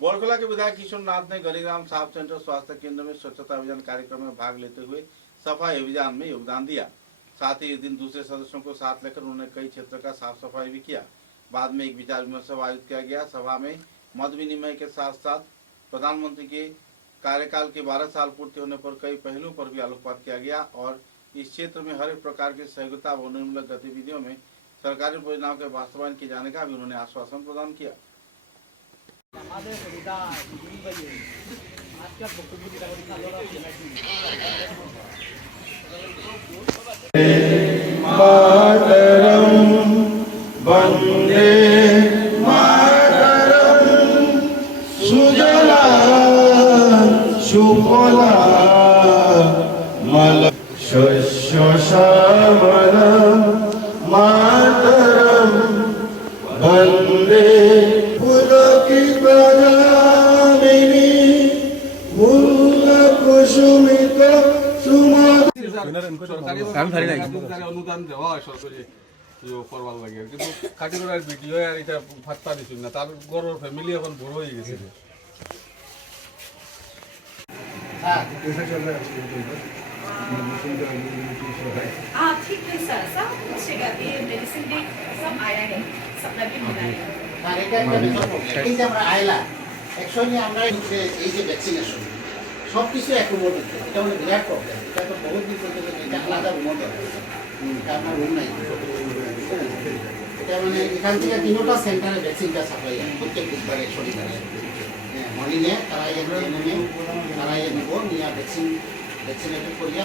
बड़खला के विधायक किशोर नाथ ने गलीग्राम साफ सेंटर स्वास्थ्य केंद्र में स्वच्छता अभियान कार्यक्रम में भाग लेते हुए सफाई अभियान में योगदान दिया। साथ ही इस दिन दूसरे सदस्यों को साथ लेकर उन्होंने कई क्षेत्र का साफ सफाई भी किया। बाद में एक विचार विमर्श आयोजित किया गया। सभा में मत विनिमय के साथ साथ प्रधानमंत्री के कार्यकाल के 12 साल पूर्ति होने पर कई पहलुओं पर भी आलोकपात किया गया और इस क्षेत्र में हर एक प्रकार की सहयोगिता व उन्नयनमूलक गतिविधियों में सरकारी परियोजनाओं के वास्तवायन किए जाने का भी उन्होंने आश्वासन प्रदान किया। वंदे मातरम सुजला सुफला मल शस्य श्यामल मातरम वंदे पुलकित प्रजामिनी मूल कुसुमित सुमध অনুদান দেওয়া হয় সরকারি করবার লাগে, কিন্তু কাটিগড়ার ভিডিও আর এটা ফাত্তা দিছিল না। তার গরুর ফ্যামিলি এখন বড় হয়ে গেছে। ठीक है सर, सब कुछ ये मेडिसिन भी सब आया है, सप्लाई भी मिला है। এটা আমরা আইলা অ্যাকচুয়ালি আমরা এই যে ভ্যাকসিনেশন সব কিছু অ্যাকোমোড হচ্ছে, এটা হলো বিরাট প্রবলেম। এটা তো বহুত দিন পর্যন্ত এটা আলাদা রুম দরকার, এটা আপনার রুম নাই। এটা মানে এখান থেকে 3টা সেন্টারে ভ্যাকসিনটা সাপ্লাই হয় প্রত্যেক বুধবারে শনিবারে। মর্নিংয়ে তারা এনে নিব নিয়ে ভ্যাকসিনেটেড করিয়া